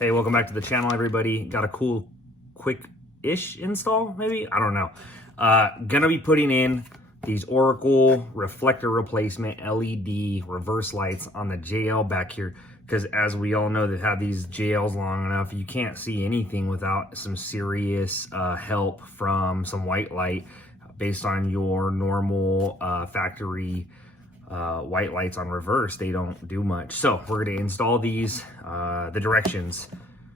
Hey, welcome back to the channel, everybody. Got a cool, quick-ish install, maybe? I don't know. Gonna be putting in these Oracle reflector replacement LED reverse lights on the JL back here, because as we all know, they've had these JLs long enough, you can't see anything without some serious help from some white light based on your normal factory white lights on reverse. They don't do much. So we're going to install these. The directions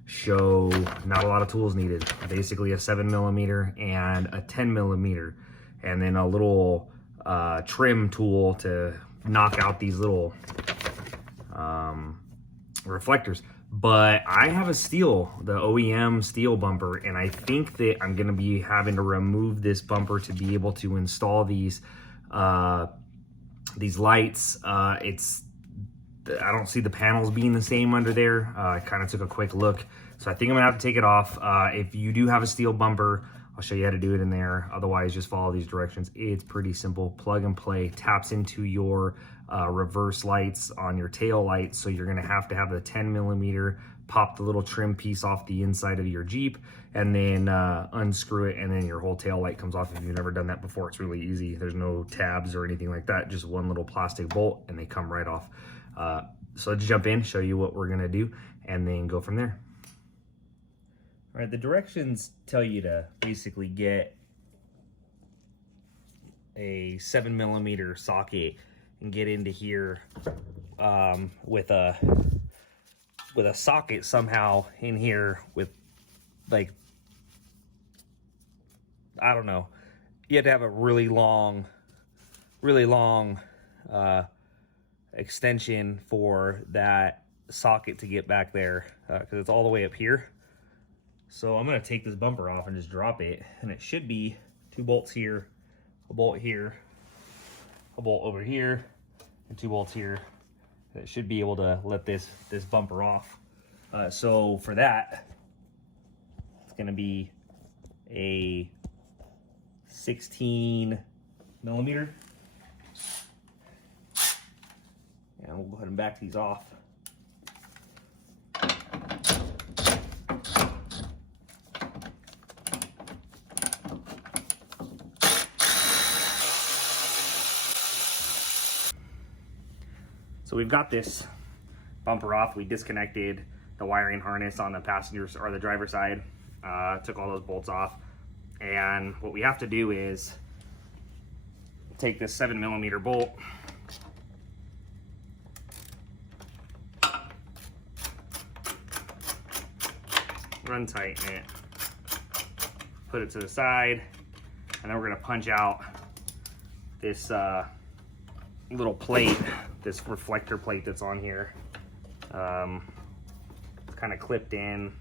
show not a lot of tools needed. Basically a 7mm and a 10mm, and then a little trim tool to knock out these little reflectors. But I have a steel, the OEM steel bumper, and I think that I'm going to be having to remove this bumper to be able to install these lights. I don't see the panels being the same under there. I kind of took a quick look, so I think I'm gonna have to take it off. If you do have a steel bumper, I'll show you how to do it in there. Otherwise, just follow these directions. It's pretty simple. Plug and play. Taps into your reverse lights on your tail lights. So you're gonna have to have the 10mm, pop the little trim piece off the inside of your Jeep, and then unscrew it, and then your whole tail light comes off. If you've never done that before, it's really easy. There's no tabs or anything like that, just one little plastic bolt, and they come right off. So let's jump in, show you what we're gonna do, and then go from there. All right, the directions tell you to basically get a 7mm socket and get into here with a socket somehow in here with, like, I don't know. You have to have a really long extension for that socket to get back there, because it's all the way up here. So I'm gonna take this bumper off and just drop it, and it should be 2 bolts here, a bolt here, a bolt over here, and 2 bolts here. It should be able to let this bumper off. So for that, it's gonna be a 16mm, and we'll go ahead and back these off. So we've got this bumper off. We disconnected the wiring harness on the passenger or the driver's side, took all those bolts off. And what we have to do is take this 7mm bolt, run tighten it, put it to the side, and then we're gonna punch out this little plate, this reflector plate that's on here. It's kind of clipped in.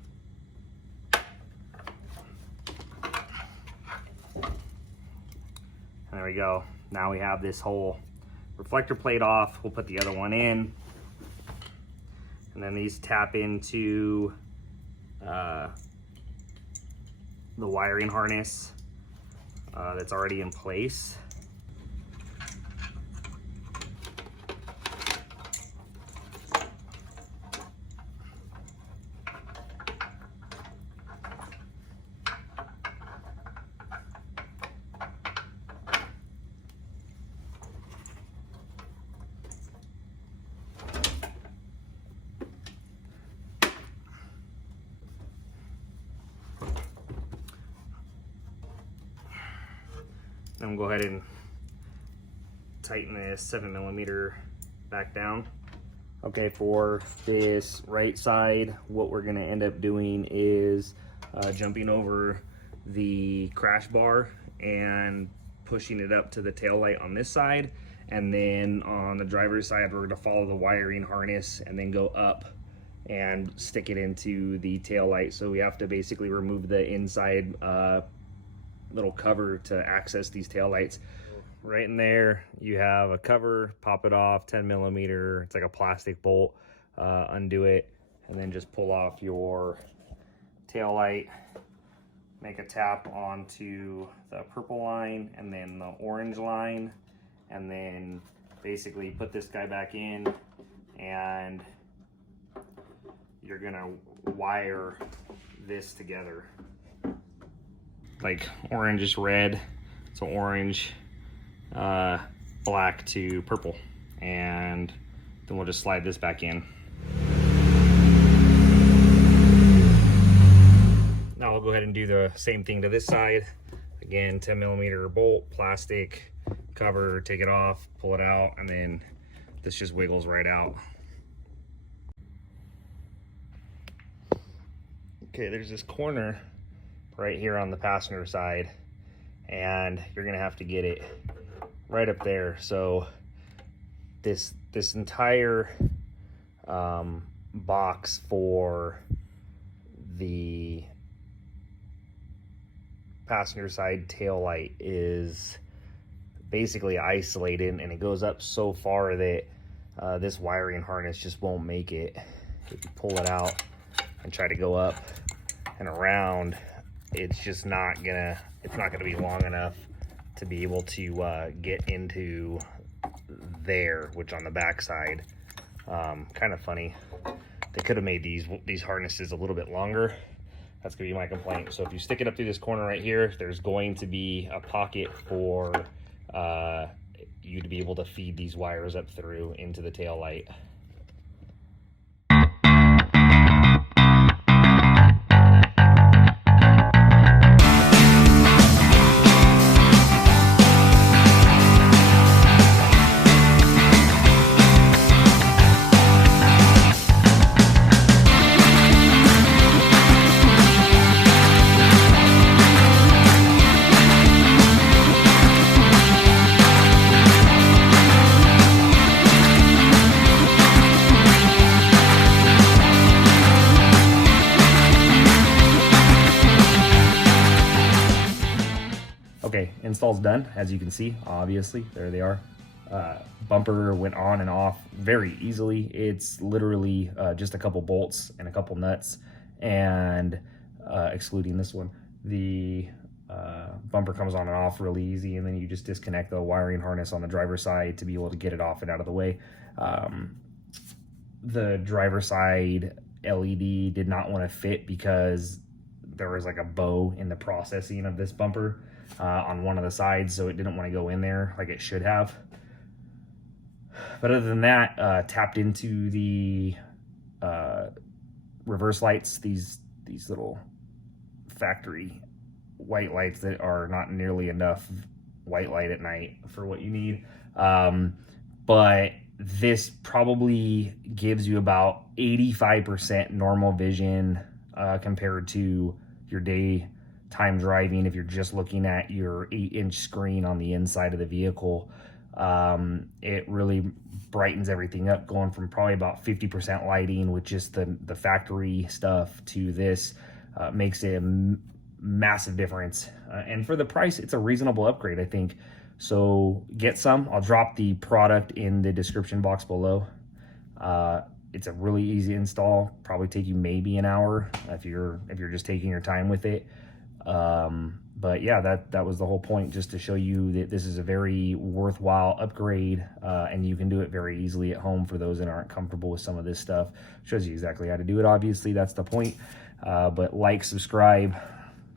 There we go. Now we have this whole reflector plate off. We'll put the other one in. And then these tap into the wiring harness that's already in place. Then we'll go ahead and tighten this 7mm back down. Okay, for this right side, what we're gonna end up doing is jumping over the crash bar and pushing it up to the tail light on this side. And then on the driver's side, we're gonna follow the wiring harness and then go up and stick it into the tail light. So we have to basically remove the inside little cover to access these tail lights. Right in there you have a cover, pop it off, 10mm, it's like a plastic bolt. Undo it, and then just pull off your tail light, make a tap onto the purple line and then the orange line, and then basically put this guy back in and you're gonna wire this together. Like orange is red, so orange, black to purple. And then we'll just slide this back in. Now we'll go ahead and do the same thing to this side. Again, 10 millimeter bolt, plastic cover, take it off, pull it out, and then this just wiggles right out. Okay, there's this corner right here on the passenger side, and you're gonna have to get it right up there. So this entire box for the passenger side tail light is basically isolated, and it goes up so far that this wiring harness just won't make it. If you pull it out and try to go up and around, it's just not gonna be long enough to be able to get into there, which on the back side, kind of funny. They could have made these harnesses a little bit longer. That's gonna be my complaint. So if you stick it up through this corner right here, there's going to be a pocket for you to be able to feed these wires up through into the tail light. Okay, install's done. As you can see, obviously, there they are. Bumper went on and off very easily. It's literally just a couple bolts and a couple nuts, and excluding this one, the bumper comes on and off really easy, and then you just disconnect the wiring harness on the driver's side to be able to get it off and out of the way. The driver's side LED did not want to fit because there was like a bow in the processing of this bumper on one of the sides, so it didn't want to go in there like it should have. But other than that, tapped into the reverse lights, these little factory white lights that are not nearly enough white light at night for what you need. But this probably gives you about 85% normal vision compared to your daytime driving if you're just looking at your 8-inch screen on the inside of the vehicle. It really brightens everything up, going from probably about 50% lighting with just the factory stuff to this. Makes a massive difference, and for the price, it's a reasonable upgrade, I think. So get some. I'll drop the product in the description box below. It's a really easy install, probably take you maybe an hour if you're just taking your time with it. But yeah, that was the whole point, just to show you that this is a very worthwhile upgrade, and you can do it very easily at home for those that aren't comfortable with some of this stuff. Shows you exactly how to do it, obviously, that's the point. But like, subscribe,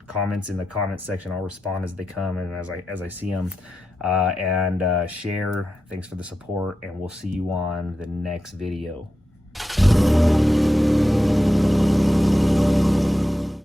comments in the comment section, I'll respond as they come and as I see them, and share. Thanks for the support, and we'll see you on the next video.